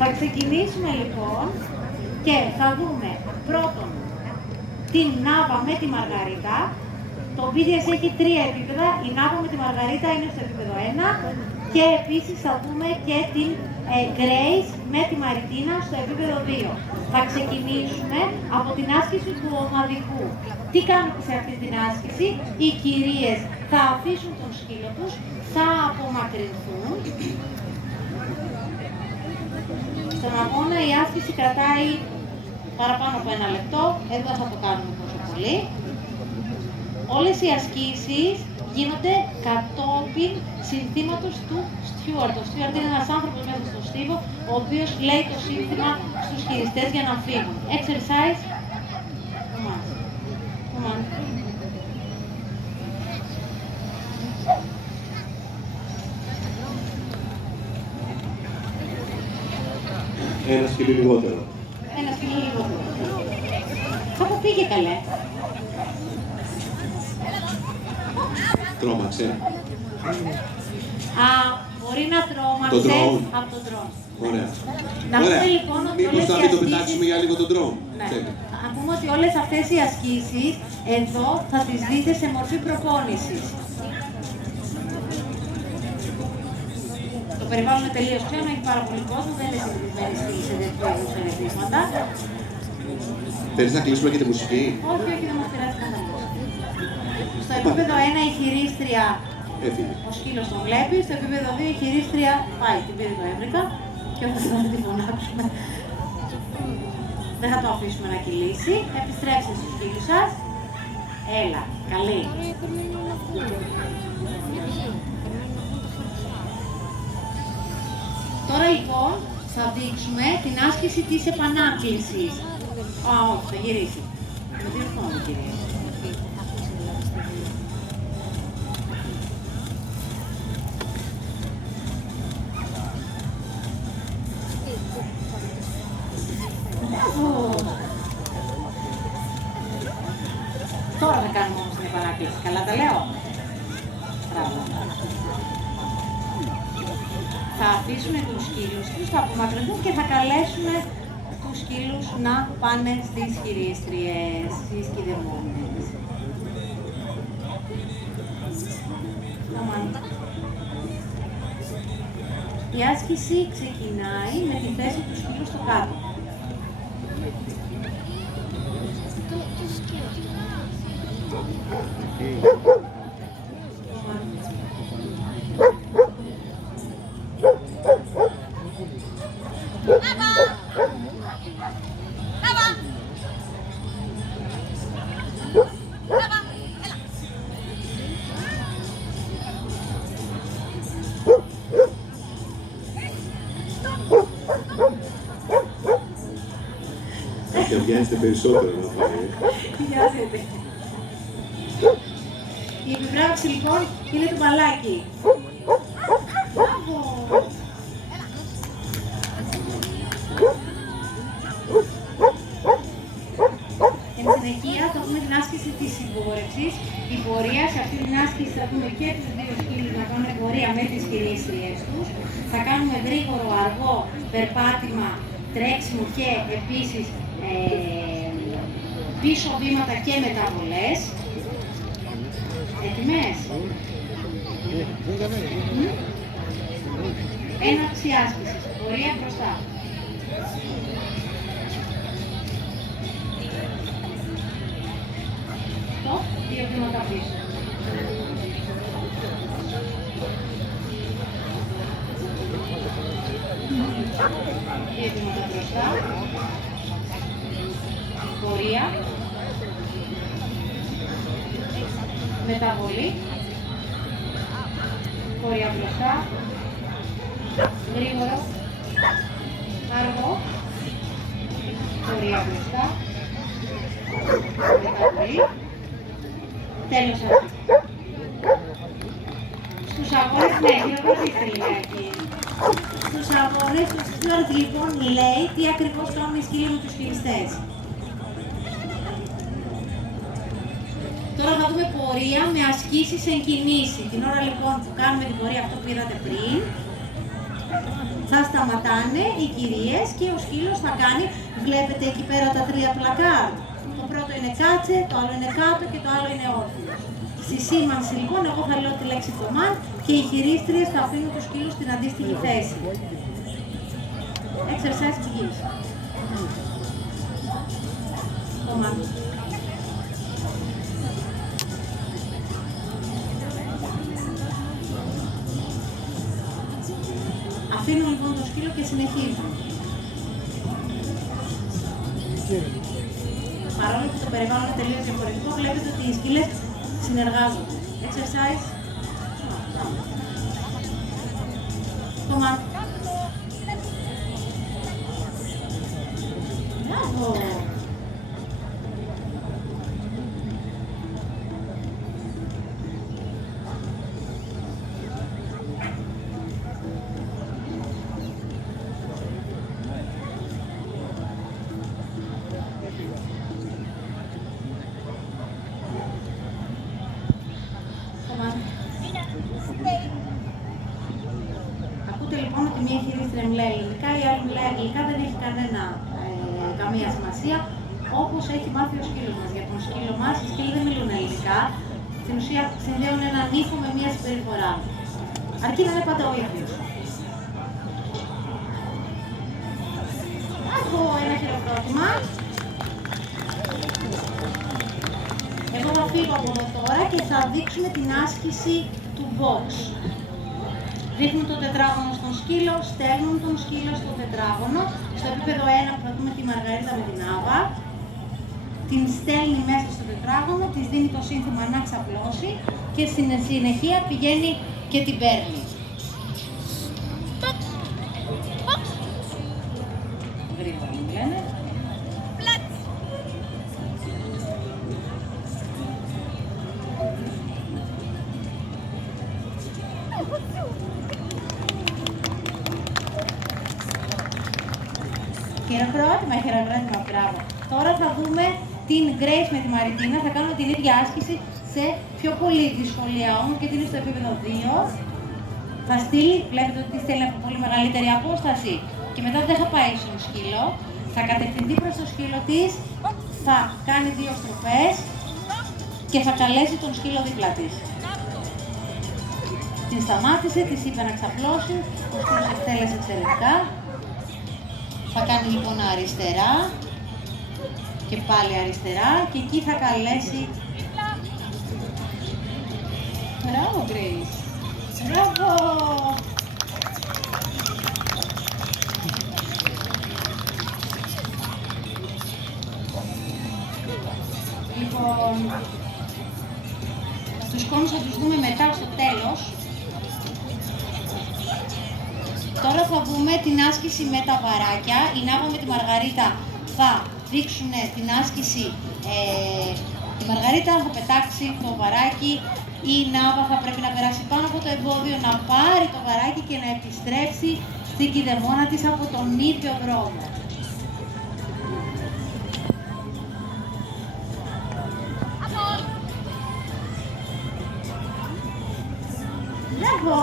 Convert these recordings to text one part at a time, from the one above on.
Θα ξεκινήσουμε λοιπόν και θα δούμε πρώτον την νάβα με τη μαργαρίτα. Το BDS έχει 3 επίπεδα, η νάβα με τη μαργαρίτα είναι στο επίπεδο 1 και επίσης θα δούμε και την Grace με τη Μαριτίνα στο επίπεδο 2. Θα ξεκινήσουμε από την άσκηση του ομαδικού. Τι κάνουμε σε αυτή την άσκηση? Οι κυρίες θα αφήσουν τον σκύλο τους, θα απομακρυνθούν. Στον αγώνα η άσκηση κρατάει παραπάνω από 1 λεπτό, εδώ θα το κάνουμε τόσο πολύ. Όλες οι ασκήσεις γίνονται κατόπιν συνθήματος του steward. Ο steward είναι ένας άνθρωπος μέσα στο στίβο, ο οποίος λέει το σύνθημα στους χειριστές για να φύγουν. Exercise. Come on. Ένα σκυλί λιγότερο. Ένα σκυλί λιγότερο. Κάπου πήγε καλέ. Τρώμαξε. Μπορεί να τρόμαξε από τον drone. Ωραία. Να πούμε λοιπόν ότι μήπως θα μην το πετάξουμε για λίγο τον drone. Ναι. Να πούμε ότι όλες αυτές οι ασκήσεις εδώ θα τις δείτε σε μορφή προπόνησης. Το περιβάλλον είναι τελείως ξένο, έχει πάρα πολύ κόσμο, δεν είναι συνηθισμένοι σε τέτοιου είδους ερεθίσματα. Θέλεις να κλείσουμε και τη μουσική? Όχι, δεν μας πειράζει κανένα. Στο επίπεδο 1 η χειρίστρια, ο σκύλος τον βλέπει, στο επίπεδο 2 η χειρίστρια πάει, την πήρε το έβρικα και όπως θα την φωνάξουμε, δεν θα το αφήσουμε να κυλήσει. Επιστρέψτε στους σκύλους σας. Έλα, καλή. Τώρα λοιπόν θα δείξουμε την άσκηση της επανάκλησης. Όχι, θα γυρίσει. Με τι ρυθμό, κυρία. Τώρα θα κάνουμε όμως την επανάκληση. Καλά τα λέω. Μπράβο. Θα αφήσουμε τους σκύλους τους, θα απομακρυνθούν και θα καλέσουμε τους σκύλους να πάνε στις χειρίστριες, στις κηδεμόνες. Η άσκηση ξεκινάει με τη θέση του σκύλου στο κάτω. Και βιάζεται περισσότερο να πάει. Βιάζεται. Η επιβράβευση λοιπόν είναι το μπαλάκι. Εν συνεχεία θα δούμε την άσκηση της συμπόρευσης. Η πορεία, σε αυτή την άσκηση θα δούμε και τους δύο σκύλους να κάνουν πορεία με τις χειρίστριες τους. Θα κάνουμε γρήγορο, αργό περπάτημα, τρέξιμο και επίσης πίσω βήματα και μεταβολές. Έτοιμες? Έναρξη άσκησης. Πορεία μπροστά. Το 2 βήματα πίσω. Δύο βήματα μπροστά. Πορεία. Μεταβολή. Πορεία μπροστά. Γρήγορο. Αργό. Πορεία μπροστά. Μεταβολή. Τέλος αυτή. Στους αγώνες, ναι, γυροκρατήστε λιγάκι. Στους αγώνες, το steward λοιπόν λέει τι ακριβώς κάνουν οι σκύλοι με τους χειριστές. Τώρα θα δούμε πορεία με ασκήσεις εν κινήσει. Την ώρα λοιπόν που κάνουμε την πορεία αυτό που είδατε πριν, Θα σταματάνε οι κυρίες και ο σκύλος θα κάνει, βλέπετε εκεί πέρα τα 3 πλακάρ. Το πρώτο είναι κάτσε, το άλλο είναι κάτω και το άλλο είναι όρθιο. Στη σήμανση λοιπόν εγώ θα λέω τη λέξη command και οι χειρίστριες θα αφήνουν το σκύλο στην αντίστοιχη θέση. Exercise begins. Command. Αφήνουν λοιπόν το σκύλο και συνεχίζουν. Παρόλο που το περιβάλλον είναι τελείως διαφορετικό, βλέπετε ότι οι σκύλες συνεργάζονται. Exercise. Command. Μπράβο. Ακούτε λοιπόν ότι μία χειρίστρια μιλάει ελληνικά, η άλλη μιλάει αγγλικά, δεν έχει καμία σημασία. Όπως έχει μάθει ο σκύλος μας. Για τον σκύλο μας, οι σκύλοι δεν μιλούν ελληνικά. Στην ουσία συνδέουν έναν ήχο με μία συμπεριφορά. Αρκεί να είναι πάντα ο ίδιος. Έχω ένα χειροκρότημα. Εγώ θα φύγω από εδώ τώρα και θα δείξουμε την άσκηση του box. Ρίχνουν το τετράγωνο στον σκύλο, στέλνουν τον σκύλο στο τετράγωνο. Στο επίπεδο 1 που θα δούμε τη Μαργαρίτα με την Άβα, την στέλνει μέσα στο τετράγωνο, της δίνει το σύνθημα να ξαπλώσει και στην συνεχεία πηγαίνει και την παίρνει. Γρήγορα μου λένε. Χειροκρότημα, μπράβο. Τώρα θα δούμε την Grace με τη Μαριτίνα, θα κάνουμε την ίδια άσκηση σε πιο πολύ δυσκολία όμως, γιατί είναι στο επίπεδο 2. Θα στείλει, βλέπετε ότι στέλνει από πολύ μεγαλύτερη απόσταση και μετά δεν θα πάει στον σκύλο, θα κατευθυνθεί προς το σκύλο της, θα κάνει 2 στροφές και θα καλέσει τον σκύλο δίπλα της. Την σταμάτησε, της είπε να ξαπλώσει, ο σκύλος εκτέλεσε εξαιρετικά. Θα κάνει λοιπόν αριστερά και πάλι αριστερά και εκεί θα καλέσει. Μπράβο, Grace! Μπράβο! Λοιπόν, τους κόνους θα τους δούμε μετά στο τέλος. Τώρα θα δούμε την άσκηση με τα βαράκια. Η Νάβα με τη Μαργαρίτα θα δείξουν την άσκηση. Η Μαργαρίτα θα πετάξει το βαράκι. Η Νάβα θα πρέπει να περάσει πάνω από το εμπόδιο, να πάρει το βαράκι και να επιστρέψει στην κηδεμόνα της από τον ίδιο δρόμο. Μπράβο!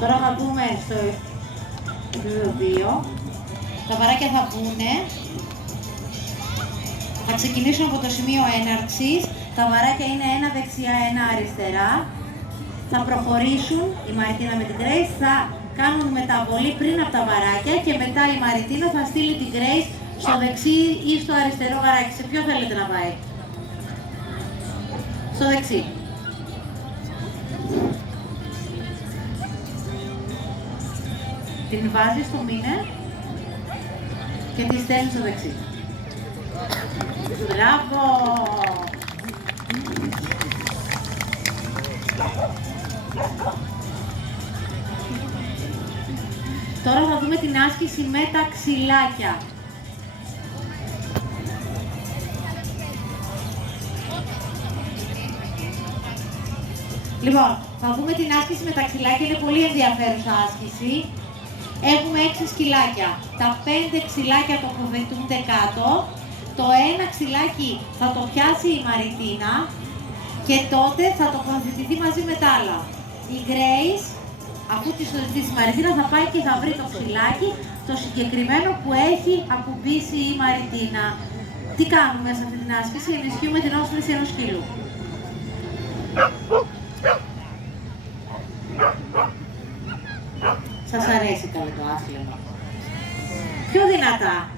Τώρα θα δούμε στο επίπεδο 2. Τα βαράκια θα βγουνε. Θα ξεκινήσουν από το σημείο έναρξης. Τα βαράκια είναι ένα δεξιά, ένα αριστερά. Θα προχωρήσουν η Μαριτίνα με την Grace, θα κάνουν μεταβολή πριν από τα βαράκια και μετά η Μαριτίνα θα στείλει την Grace στο δεξί ή στο αριστερό βαράκι. Σε ποιο θέλετε να πάει? Στο δεξί. Την βάζει στο μήνε και τη στέλνει στο δεξί. Μπράβο! Τώρα θα δούμε την άσκηση με τα ξυλάκια. Λοιπόν, Θα δούμε την άσκηση με τα ξυλάκια, είναι πολύ ενδιαφέρουσα άσκηση. Έχουμε 6 σκυλάκια. Τα 5 ξυλάκια τοποθετούνται κάτω. Το ένα ξυλάκι θα το πιάσει η Μαριτίνα και τότε θα τοποθετηθεί μαζί με τα άλλα. Η Grace, αφού τη ζητήσει η Μαριτίνα, θα πάει και θα βρει το ξυλάκι, το συγκεκριμένο που έχει ακουμπήσει η Μαριτίνα. Τι κάνουμε σε αυτή την άσκηση? Ενισχύουμε την όσφρηση ενός σκύλου. Σας αρέσει καλό το άθλημα? Πιο δυνατά.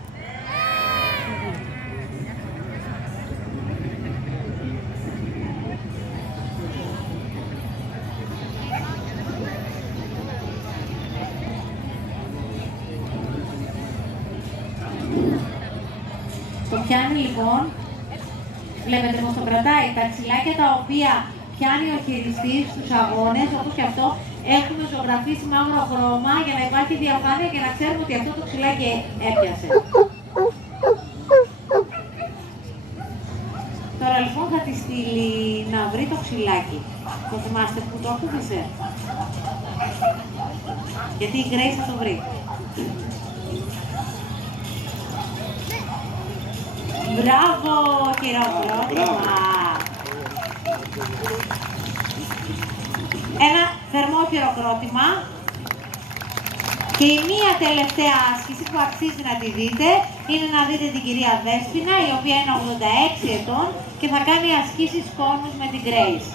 Το πιάνει λοιπόν, βλέπετε πως το κρατάει, τα ξυλάκια τα οποία πιάνει ο χειριστής στους αγώνες, όπως και αυτό, έχουμε ζωγραφίσει μαύρο χρώμα για να υπάρχει διαφάνεια και να ξέρουμε ότι αυτό το ξυλάκι έπιασε. Τώρα λοιπόν θα τη στείλει να βρει το ξυλάκι. Το θυμάστε που το ακούγεσαι? Γιατί η Grace θα το βρει. Μπράβο, χειροκρότημα! Ένα θερμό χειροκρότημα. Και η μία τελευταία άσκηση που αξίζει να τη δείτε είναι να δείτε την κυρία Δέσποινα, η οποία είναι 86 ετών και θα κάνει ασκήσεις πόνους με την Grace.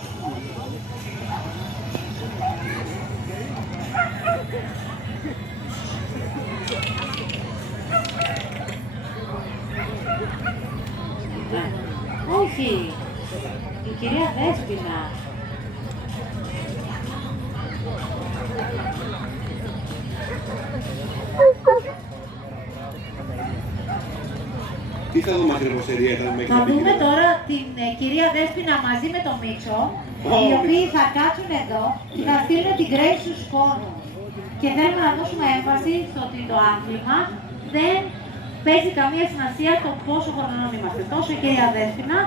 Όχι, η κυρία Δέσποινα. Τι θα δούμε ακριβώς, Εριέτα? Θα δούμε τώρα την κυρία Δέσποινα μαζί με τον Μίτσο, οι οποίοι θα κάτσουν εδώ και θα στείλουν την Grace στους πόνους. Και θέλουμε να δώσουμε έμφαση στο ότι το άθλημα δεν παίζει καμία σημασία το πόσο χρονών είμαστε. Τόσο η κυρία Δέσποινα,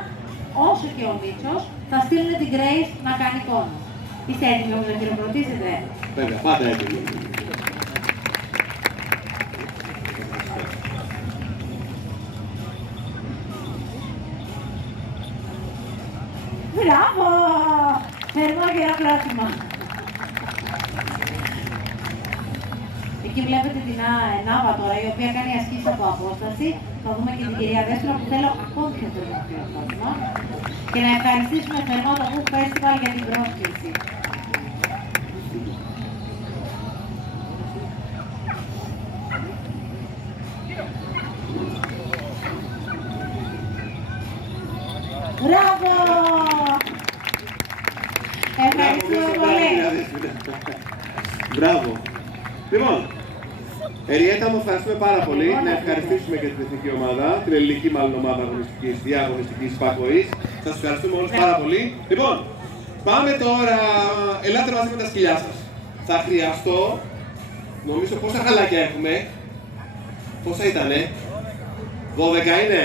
όσο και ο Μίτσος θα στείλουν την Grace να κάνει πόνο. Είστε έτοιμοι όμως να χειροκροτήσετε? Βέβαια, πάντα έτοιμοι. Μπράβο! Θερμό χειροκρότημα. Εκεί βλέπετε την Νάβα τώρα, η οποία κάνει ασκήσεις από απόσταση. Θα δούμε και την κυρία Δέσποινα που θέλω ακόμη πιο θερμό χειροκρότημα. Και να ευχαριστήσουμε θερμό το Book Festival για την πρόσκληση. Μπράβο! Ευχαριστούμε πολύ. Μπράβο. Λοιπόν, Εριέτα, μου ευχαριστούμε πάρα πολύ. Να ευχαριστήσουμε και την εθνική ομάδα, την ελληνική μάλλον ομάδα διαγωνιστικής υπακοής. Σας ευχαριστούμε όλους πάρα πολύ. Λοιπόν, πάμε τώρα. Ελάτε μαζί με τα σκυλιά σας. Θα χρειαστώ, νομίζω πόσα χαλάκια έχουμε. Πόσα ήτανε? 12 είναι.